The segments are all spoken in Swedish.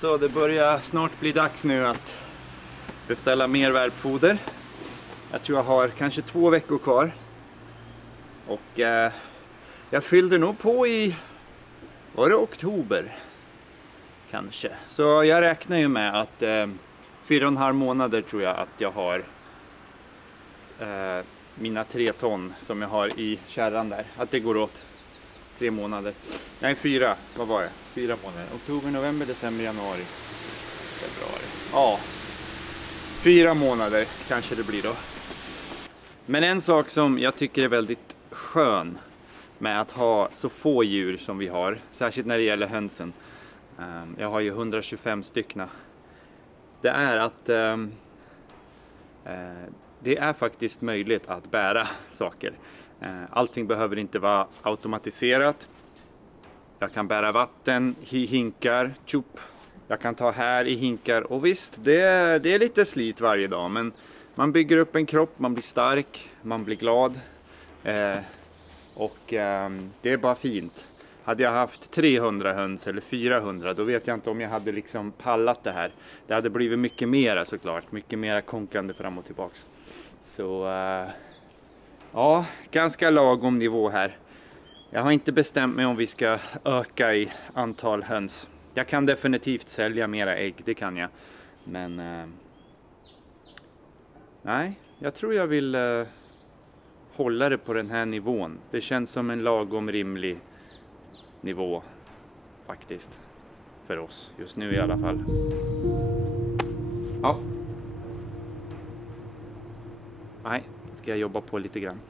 Så det börjar snart bli dags nu att beställa mer värpfoder. Jag tror jag har kanske 2 veckor kvar. Och jag fyllde nog på i, var det oktober? Kanske. Så jag räknar ju med att 4,5 månader tror jag att jag har mina 3 ton som jag har i kärran där. Att det går åt 3 månader. Nej, 4. Vad var det? 4 månader. Oktober, november, december, januari, februari. Ja. 4 månader kanske det blir då. Men en sak som jag tycker är väldigt skön med att ha så få djur som vi har, särskilt när det gäller hönsen. Jag har ju 125 styckna. Det är att det är faktiskt möjligt att bära saker. Allting behöver inte vara automatiserat. Jag kan bära vatten i hinkar, tjup. Jag kan ta här i hinkar, och visst, det är lite slit varje dag, men man bygger upp en kropp, man blir stark, man blir glad. Och det är bara fint. Hade jag haft 300 höns eller 400, då vet jag inte om jag hade liksom pallat det här. Det hade blivit mycket mera såklart, mycket mera konkande fram och tillbaks. Så ja, ganska lagom nivå här. Jag har inte bestämt mig om vi ska öka i antal höns. Jag kan definitivt sälja mera ägg, det kan jag. Men nej, jag tror jag vill hålla det på den här nivån. Det känns som en lagom rimlig nivå faktiskt. För oss, just nu i alla fall. Ja. Nej, ska jag jobba på lite grann.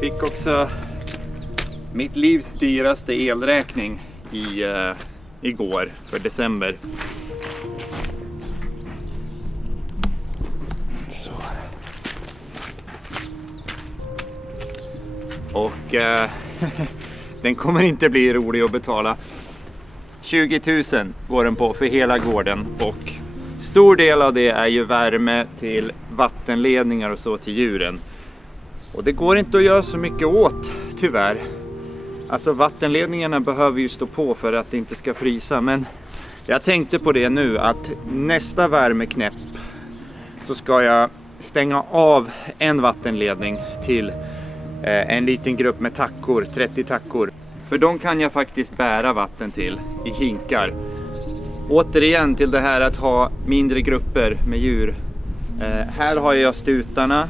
Fick också mitt livs dyraste elräkning igår för december. Så. Och den kommer inte bli rolig att betala. 20 000 går den på för hela gården, och stor del av det är ju värme till vattenledningar och så till djuren. Och det går inte att göra så mycket åt, tyvärr. Alltså vattenledningarna behöver ju stå på för att det inte ska frysa. Men jag tänkte på det nu, att nästa värmeknäpp så ska jag stänga av en vattenledning till en liten grupp med tackor, 30 tackor. För de kan jag faktiskt bära vatten till i hinkar. Återigen till det här att ha mindre grupper med djur. Här har jag stutarna.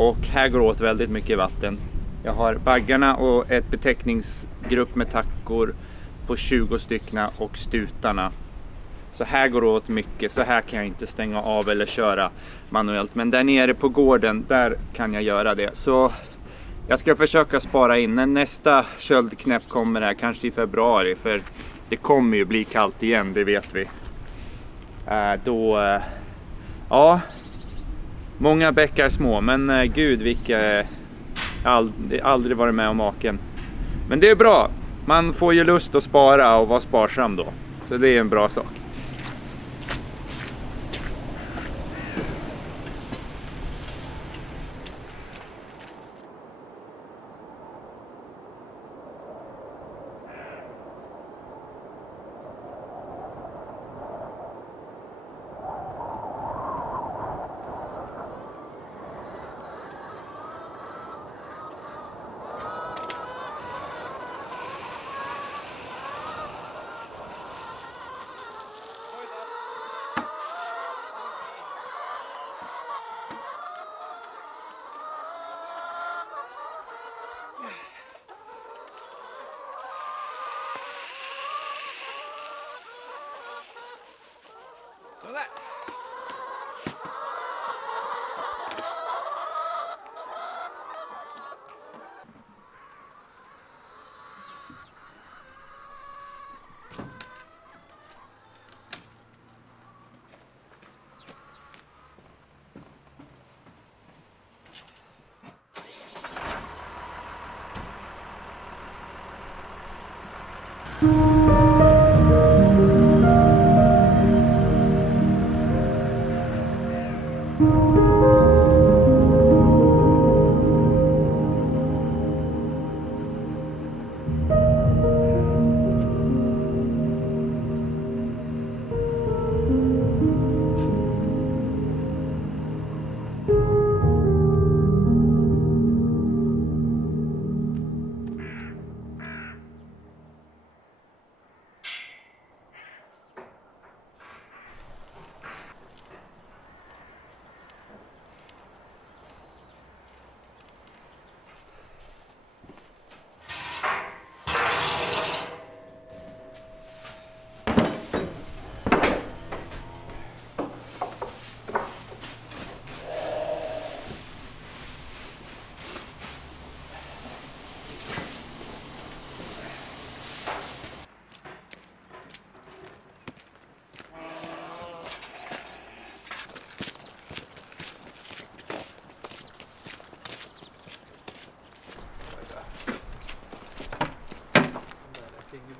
Och här går åt väldigt mycket vatten. Jag har baggarna och ett betäckningsgrupp med tackor på 20 styckna och stutarna. Så här går åt mycket. Så här kan jag inte stänga av eller köra manuellt. Men där nere på gården, där kan jag göra det. Så jag ska försöka spara in. När nästa köldknäpp kommer här, kanske i februari. För det kommer ju bli kallt igen, det vet vi. Ja... Många bäckar små, men gud vilka... aldrig varit med om maken. Men det är bra. Man får ju lust att spara och vara sparsam då. Så det är en bra sak. Sådär.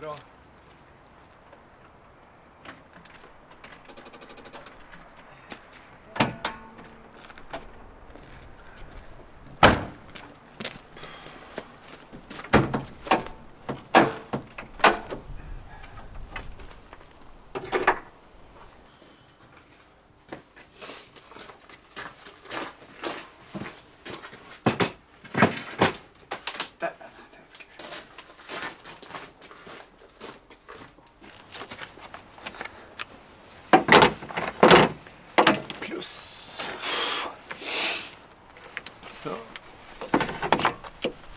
Bra.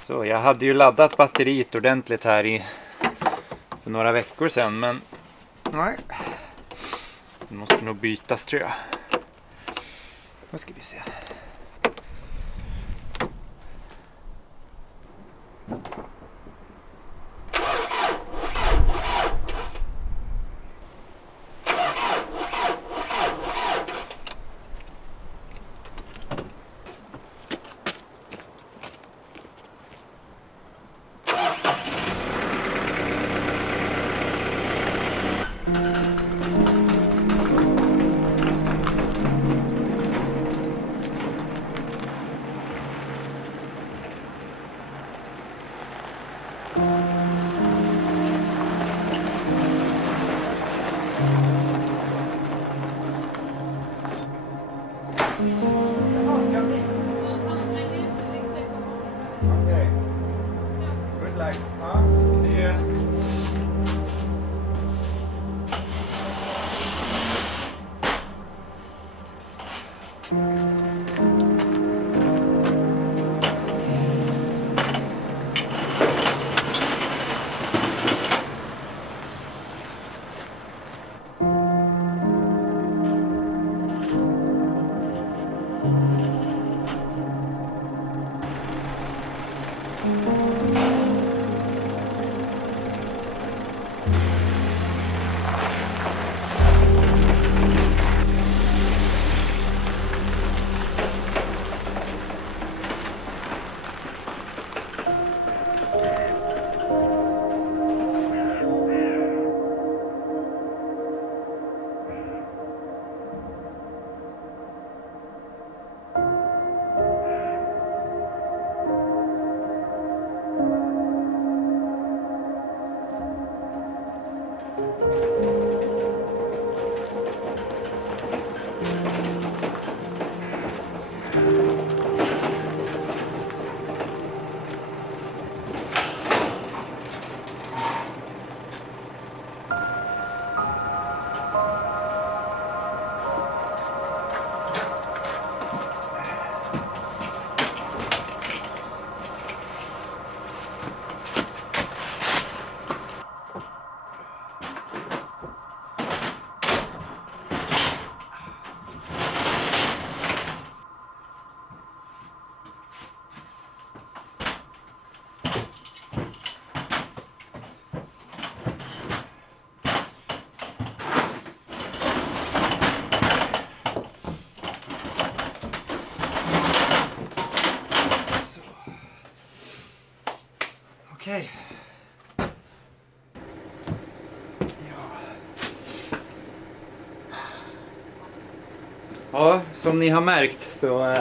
Så jag hade ju laddat batteriet ordentligt här för några veckor sedan, men nej, det måste nog bytas tror jag. Nu ska vi se. Okej. Ja, som ni har märkt så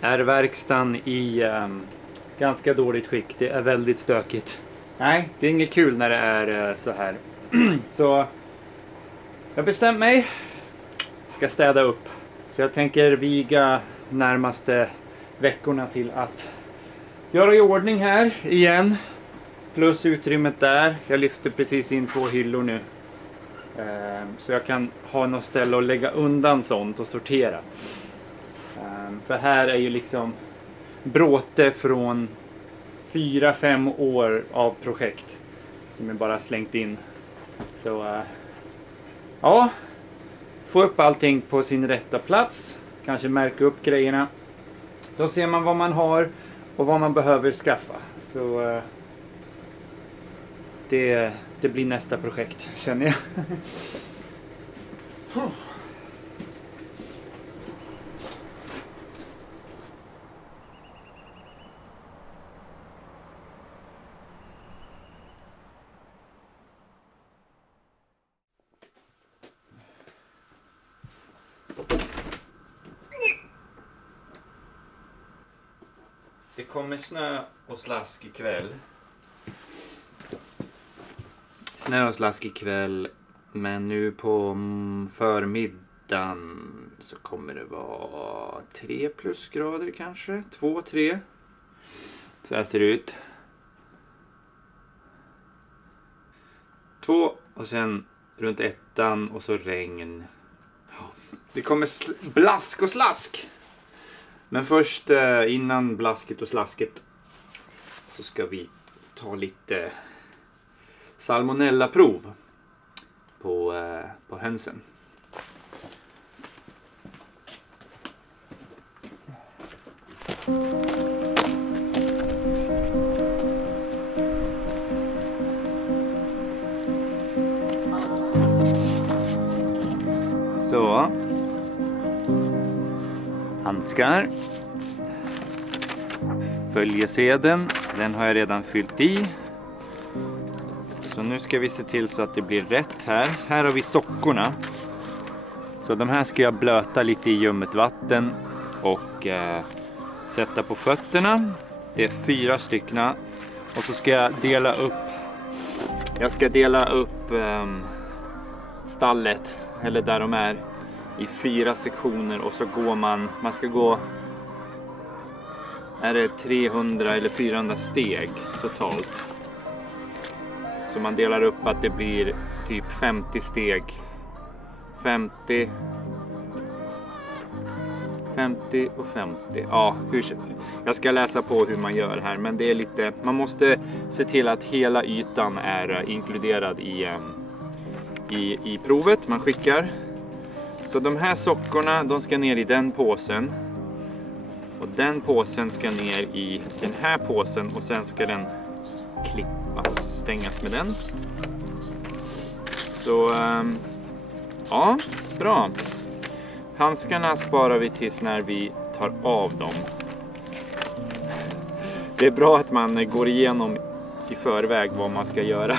är verkstaden i ganska dåligt skick. Det är väldigt stökigt. Nej, det är inget kul när det är så här. Så jag bestämt mig. Ska städa upp. Så jag tänker viga närmaste veckorna till att göra i ordning här igen. Plus utrymmet där. Jag lyfter precis in 2 hyllor nu. Så jag kan ha något ställe att lägga undan sånt och sortera. För här är ju liksom bråte från 4-5 år av projekt. Som jag bara slängt in. Så ja. Få upp allting på sin rätta plats. Kanske märka upp grejerna. Då ser man vad man har och vad man behöver skaffa. Så det blir nästa projekt, känner jag. Det kommer snö och slask ikväll. Snö och slask ikväll. Men nu på förmiddagen så kommer det vara 3 plusgrader kanske. 2-3. Så här ser det ut. 2 och sen runt 1 och så regn. Det kommer blask och slask. Men först innan blasket och slasket så ska vi ta lite salmonella-prov på hönsen. Så. Handskar. Följesedeln. Den har jag redan fyllt i. Så nu ska vi se till så att det blir rätt här. Här har vi sockorna. Så de här ska jag blöta lite i ljummet vatten och sätta på fötterna. Det är 4 stycken. Och så ska jag dela upp. Jag ska dela upp stallet, eller där de är, i 4 sektioner och så går man ska gå, är det 300 eller 400 steg totalt. Så man delar upp att det blir typ 50 steg. 50 och 50. Ja, jag ska läsa på hur man gör här, men det är lite, man måste se till att hela ytan är inkluderad i provet man skickar. Så de här sockorna, de ska ner i den påsen. Och den påsen ska ner i den här påsen och sen ska den klippas, stängas med den. Så ja, bra. Handskarna sparar vi tills när vi tar av dem. Det är bra att man går igenom i förväg vad man ska göra.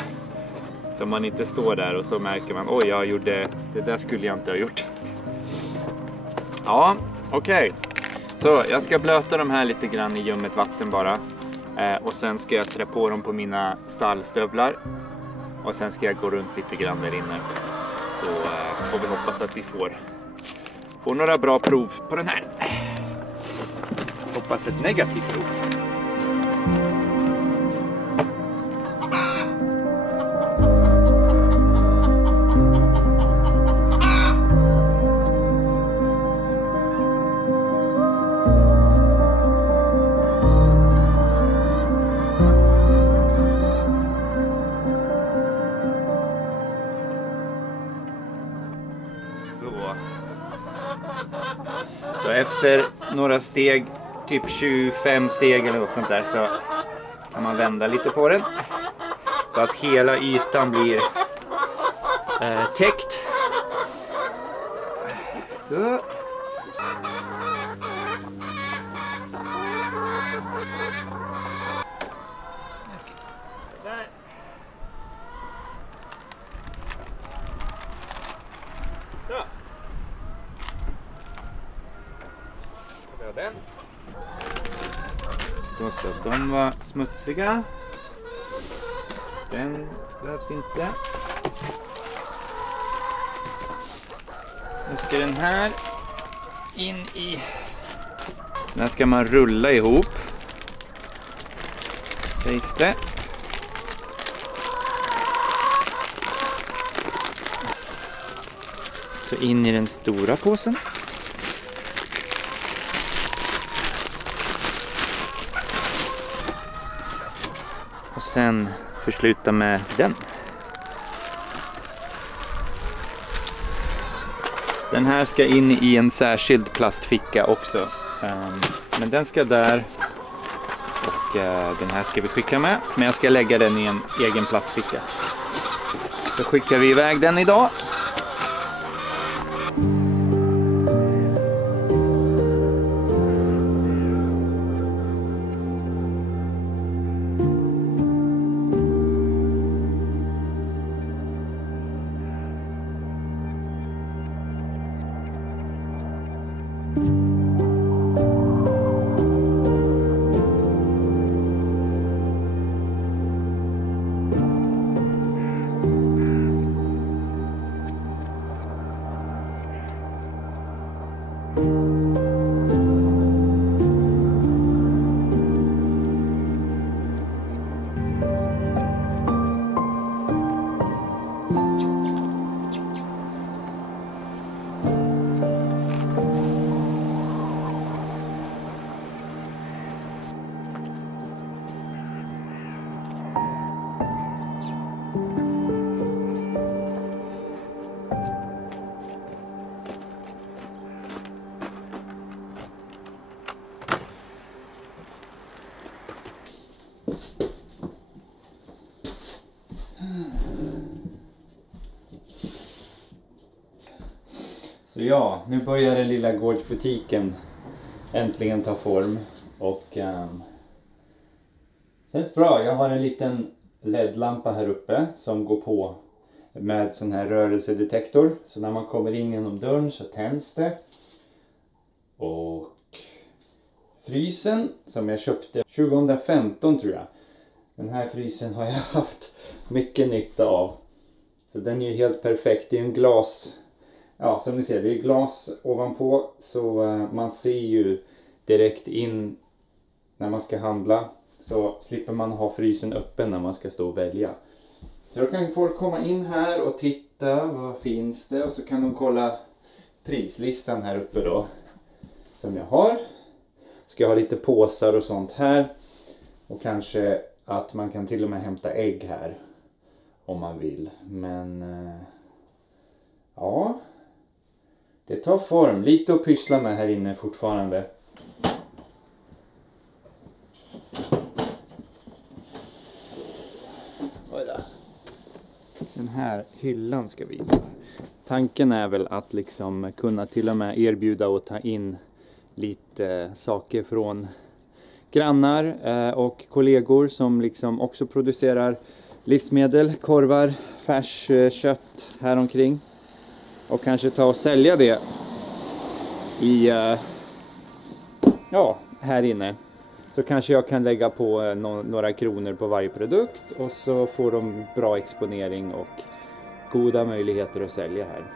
Så man inte står där och så märker man, oj, jag gjorde, det där skulle jag inte ha gjort. Ja, okej. Så jag ska blöta de här lite grann i ljummet vatten bara. Och sen ska jag trä på dem på mina stallstövlar. Och sen ska jag gå runt lite grann där inne. Så får vi hoppas att vi får några bra prov på den här. Hoppas ett negativt prov. Så efter några steg, typ 25 steg eller något sånt där, så kan man vända lite på den. Så att hela ytan blir täckt. Så. Då så, de var smutsiga. Den behövs inte. Nu ska den här in i... Den här ska man rulla ihop. Sägs det. Så in i den stora påsen. Och sen försluta med den. Den här ska in i en särskild plastficka också. Men den ska där. Och den här ska vi skicka med. Men jag ska lägga den i en egen plastficka. Så skickar vi iväg den idag. Så ja, nu börjar den lilla gårdsbutiken äntligen ta form och känns bra. Jag har en liten LED-lampa här uppe som går på med sån här rörelsedetektor. Så när man kommer in genom dörren så tänds det. Och frysen som jag köpte 2015 tror jag. Den här frysen har jag haft mycket nytta av. Så den är ju helt perfekt. Det är en glas... Ja, som ni ser, det är glas ovanpå så man ser ju direkt in när man ska handla. Så slipper man ha frysen öppen när man ska stå och välja. Så då kan folk komma in här och titta, vad finns det? Och så kan de kolla prislistan här uppe då. Som jag har. Ska jag ha lite påsar och sånt här. Och kanske att man kan till och med hämta ägg här. Om man vill. Men ja... Det tar form. Lite att pyssla med här inne fortfarande. Den här hyllan ska vi. Tanken är väl att liksom kunna till och med erbjuda och ta in lite saker från grannar och kollegor som liksom också producerar livsmedel, korvar, färs kött här omkring. Och kanske ta och sälja det i, ja, här inne. Så kanske jag kan lägga på några kronor på varje produkt. Och så får de bra exponering och goda möjligheter att sälja här.